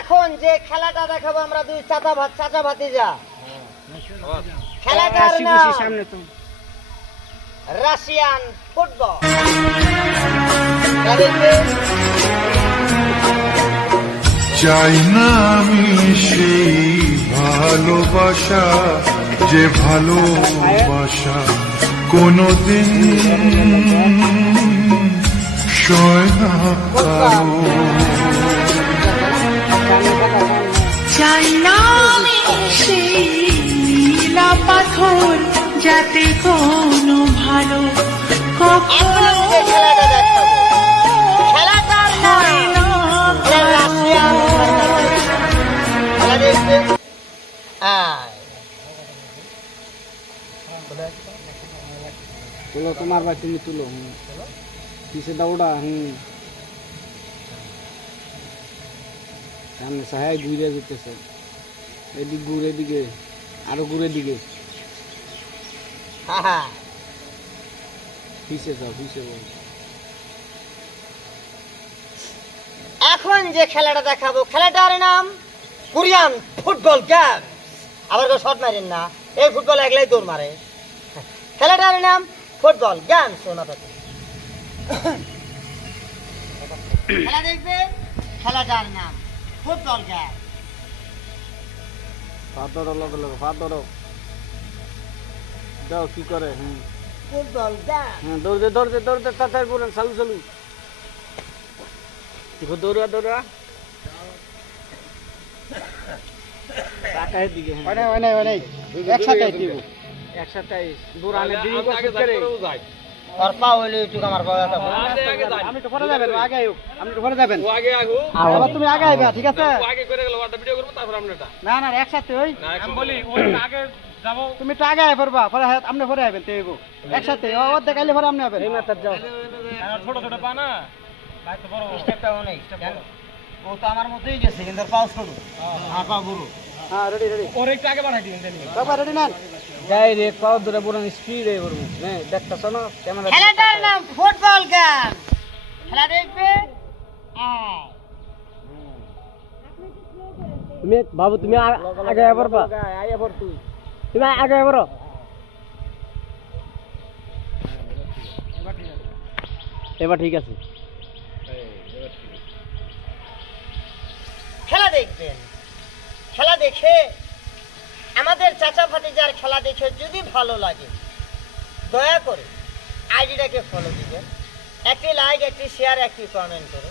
এখন যে খেলাটা দেখাবো আমরা দুই চাচা ভাতিজা, খেলাটার নাম রাশিয়ান ফুটবল। চাই না আমি সেই ভালোবাসা, যে ভালোবাসা কোনদিন সয় না কারো। চাই না আমি সেই নীলা পাথর, যাতে কোনো ভালো কখনো খেলাটা দেখাবো, খেলাটার নাম রাশিয়ান ফুটবল। খেলা দেখবে তুলো তোমার ভাই, তুমি তুলো পিছে দৌড়া। সামনে সাহায্য ঘুরে যেতেছে, এদিক ঘুরে দিকে, আরো ঘুরে দিকে, পিছে যাও, পিছে যাও। এখন যে খেলাটা দেখাবো খেলাটার নাম কোরিয়ান ফুটবল গেম। আবার কেউ শট মারেন না, এই ফুটবল একলাই দৌড় মারে। খেলাটার নাম ফুটবল গেম। শোনা থাকে খেলা দেখবে, খেলাটার নাম ফুটবল গেম। পাথর লগে লগে পাথর দাও, কি করে? Football game. দৌড়তে দৌড়তে দৌড়তে তাড়াতাড়ি বলেন, চালু চালু দৌড়া দৌড়া টাকায় দিকে। একসাথে একসাথে দৌড়ানে দিকে করে আর পা হইলে একটু আমার বাবাটা আমি তো পরে যাবেন, আগে আইও, আপনি তো পরে যাবেন, আগে আগো আবার তুমি আগে আইবা, ঠিক আছে? আগে করে গেল ওটা ভিডিও করব, তারপর আমরাটা না না একসাথে ওই আমি বলি ওই আগে যাব, তুমি তো আগে আই পড়বা, পরে আপনি পরে আইবেন, তেইবো একসাথে ও দেখাইলে পরে আপনি আইবেন। এই মাথার যাও, ছোট ছোট পা না ভাই, তো বড় স্টেপটা অনেক ও তো আমার মতই গেছে, কিন্তু পাও ছোট আর পা বড়। হ্যাঁ রেডি রেডি, ওর একটু আগে বাড়াই দিবেন জানি বাবা রেডি না, যাই রে পাও ধরে বড় স্পিড এ করব। হ্যাঁ দেখতাছ না ক্যামেরা। খেলাটার নাম ফুটবল গেম। খেলা দেখবে তুমি বাবু, তুমি আগে আই পড়বা, আইয়া পড়, তুমি আগে আই পড়ো। এবার ঠিক আছে, খেলা দেখবেন। খেলা দেখে আমাদের চাচা ভাতিজার খেলা দেখে যদি ভালো লাগে দয়া করে আইডিটাকে ফলো দিবেন, একটি লাইক, একটি শেয়ার, একটি কমেন্ট করে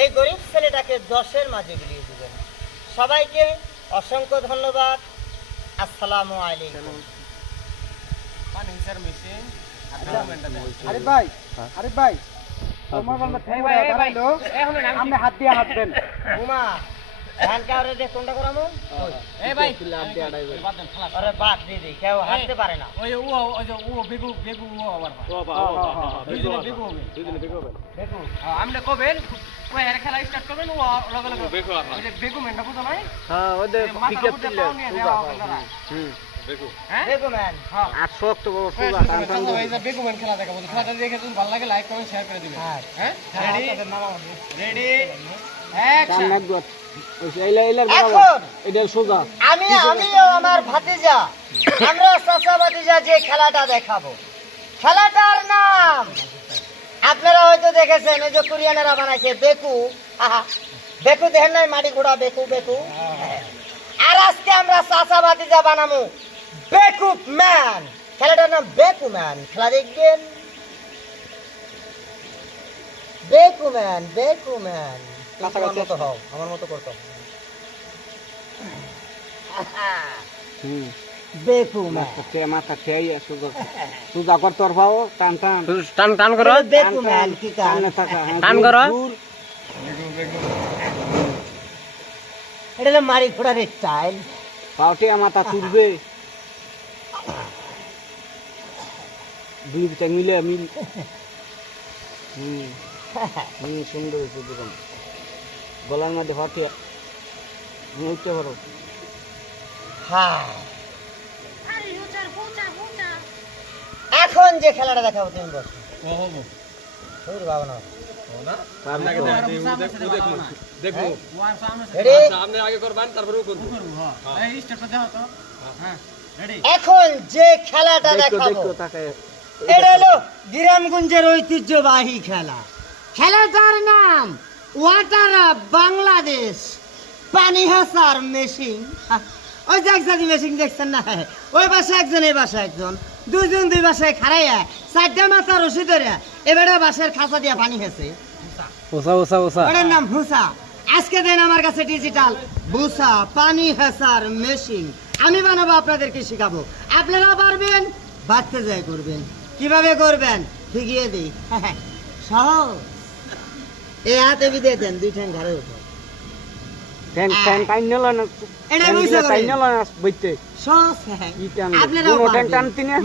এই গরিব ছেলেটাকে 10-এর মাঝে বিলিয়ে দিবেন। সবাইকে অসংখ্য ধন্যবাদ। আসসালামু আলাইকুম। আরে ভাই, আরে ভাই, তোমার বান্দা ঠেঙ্গা দাঁড়াইলো, আপনি হাত দিয়ে হাঁটবেন। উমা ধান কাউরে দিয়ে কোনটা করামু? এই ভাই লাভ দিয়ে আড়াইবে। বাদ দেন খালাস। আরে বাদ দিয়ে দিই, কেউ হাঁটতে পারে না। ওই ওই যে বেগু বেগু আবার দুইজনে বেগু হবে, দুইজনে বেগু হবে। দেখো আপনি কবেন ওই এর খেলা স্টার্ট করবেন, ও লগে লগে বেগু আর ওই যে বেগু মেন্ডা বুঝো নাই? হ্যাঁ ওদের ক্রিকেট ছিল বেগু দেখো ম্যান। হ্যাঁ আর শক্ত বড় সুজা টান টান চলো এই যে বেগু মেন খেলা দেখাবো, খেলাটা দেখে যদি ভালো লাগে লাইক কমেন্ট শেয়ার করে দিবেন। হ্যাঁ রেডি রেডি অ্যাকশন। টান লাগবে। ওই এইলা এইলা এখন এটা সুজা। আমিও আমার ভাতিজা, আমরা চাচা ভাতিজা যে খেলাটা দেখাবো খেলাটার নাম আপনারা হয়তো দেখেছেন, এই যে কোরিয়ানেরা বানাইছে বেকু। বেকু দেখেন নাই, মাটি ঘোড়া বেকু বেকু। আর আজকে আমরা চাচা ভাতিজা বানাবো বেকু ম্যান। খেলাটার নাম বেকু ম্যান। খেলা দেখবেন বেকু ম্যান, বেকু ম্যান। আমার মতো হও, আমার মতো করতে হবে। বেকু ম্যান, মাথা খেয়ে সুজা সুজা কর, তোর পাও টান টান টান টান করো, বেকু ম্যান কি টান থাকা, টান করো। এটা হলো মারি ঘোড়ার স্টাইল। পাউটে মাথা তুলবে, দুই বিটা মিলে মিল। সুন্দর হয়েছে দোকান, গলার মধ্যে ফাটিয়া উঠতে পারো। হ্যাঁ, এখন যে খেলাটা দেখাবো তুমি বসো। বাবা না আপনাকে দেখো রেডি আপনি আগে করবেন তারপরে ও করবে এখন যে খেলাটা দেখাবো এটা হলো গ্রামগঞ্জের ঐতিহ্যবাহী খেলা। খেলাটার নাম ওয়াটার অফ বাংলাদেশ পানি হাসার মেশিন। ওই যে একসাথে মেশিন দেখছেন না, ওই পাশে একজন এই পাশে একজন, দুজন দুই পাশে খাড়াইয়া চারটা মাথা রশি ধরে এবারে বাঁশের খাঁচা দিয়া পানি হেসে, ওটার নাম ভুসা। আজকে দেন আমার কাছে ডিজিটাল ভুসা পানি হেসার মেশিন, আমি বানাবো, আপনাদেরকে শিখাবো। আপনারা পারবেন, বাচ্চা যায় করবেন। কিভাবে করবেন শিখিয়ে দিই। সহজ। এই হাতে বিদে দেন, দুই ঠ্যাং ঘাড়ে উঠো। এটা বুঝতে পারবেন। সহজ, হ্যাঁ। আপনারাও পারবেন।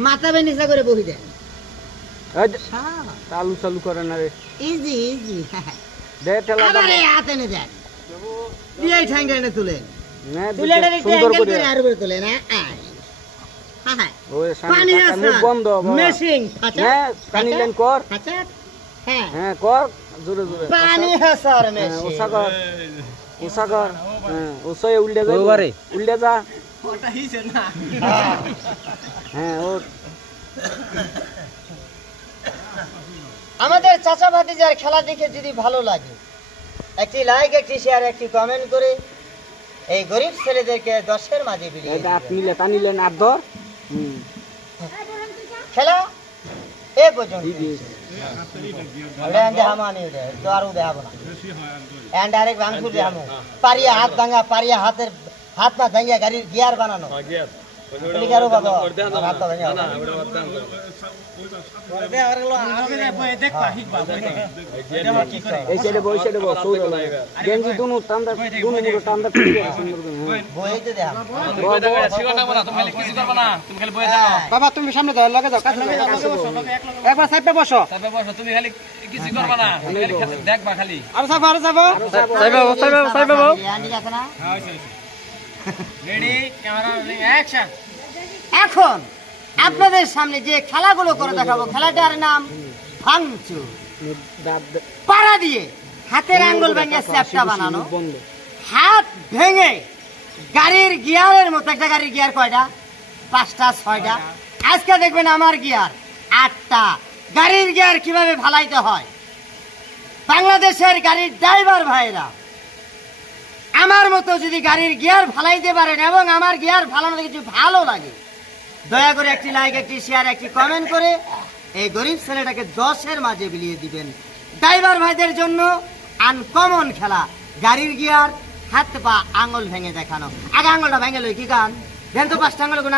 মাথা বেয়ে নিচে করে বহি দেন। চালু চালু করে না রে, ইজি ইজি। দে ঠেলা আবার এই হাতে নিয়ে দেন, দিয়ে এই ঠ্যাংটা এনে তুলেন, না তুলে এটা একটু সুন্দর অ্যাঙ্গেল করে করে আর উপরে তুলেন। হ্যাঁ, হ্যাঁ। ওই পানি সামনে হাসার বন্ধ বাবা। মেশিন। হ্যাঁ পানি লাইন কর, হ্যাঁ, হ্যাঁ কর জোরে জোরে পানি হাসার হ্যাঁ, মেশিন। ওসা কর ওসা কর, হ্যাঁ ওসায় উল্টে যা উল্টে যা, হ্যাঁ ও আমাদের চাচা ভাতিজার খেলা দেখে যদি ভালো লাগে, একটি লাইক, একটি শেয়ার, একটি কমেন্ট করে এই গরিব ছেলেদেরকে 10-এর মাঝে বিলিয়ে এটা দিবেন। আপনি টানি লেন আর ধর, খেলা এ পর্যন্ত। তো আর দেখাবো না, ডাইরেক্ট ভাঙচুর দেখাবো। পারিয়া হাত ভাঙা, পারিয়া হাতের হাত না ভাঙিয়া গাড়ির গিয়ার বানানো। লিখারও বাবা, হাত তো ভাঙা হবে। এই সাইডে বই সাইডে বস সৌর গেঞ্জি দুনু টান্দা দুনু মুড়ো টান্দা ঠিক আছে সুন্দর করে, হ্যাঁ বইতে দেখাবো। বাবা তুমি সামনে দাও, লগে যাও, কাছে একবার সাইডে বসো, তুমি খালি কিছু করবা না, দেখবা খালি। আর যাবো আর যাবো ঠিক আছে না? Ready, camera rolling, action. এখন আপনাদের সামনে যে খেলাগুলো করে দেখাবো, খেলাটার নাম ভাঙচুর। পাড়া দিয়ে হাতের আঙ্গুল ভেঙে চ্যাপটা বানানো, বন্ধ হাত ভেঙে গাড়ির গিয়ারের মতো। একটা গাড়ির গিয়ার কয়টা? 5টা 6টা। আজকে দেখবেন আমার গিয়ার 8টা। গাড়ির গিয়ার কিভাবে ভালাইতে হয়, বাংলাদেশের গাড়ির ড্রাইভার ভাইরা আমার মতো যদি গাড়ির গিয়ার ফালাইতে পারেন এবং আমার গিয়ার ফালানো কিছু ভালো লাগে, দয়া করে একটি লাইক, একটি শেয়ার, একটি কমেন্ট করে এই গরিব ছেলেটাকে 10-এর মাঝে বিলিয়ে দিবেন। ড্রাইভার ভাইদের জন্য আনকমন খেলা, গাড়ির গিয়ার হাত পা আঙুল ভেঙে দেখানো। আগে আঙুলটা ভেঙে লই, কি গান দেন তো 5টা আঙুল গুণ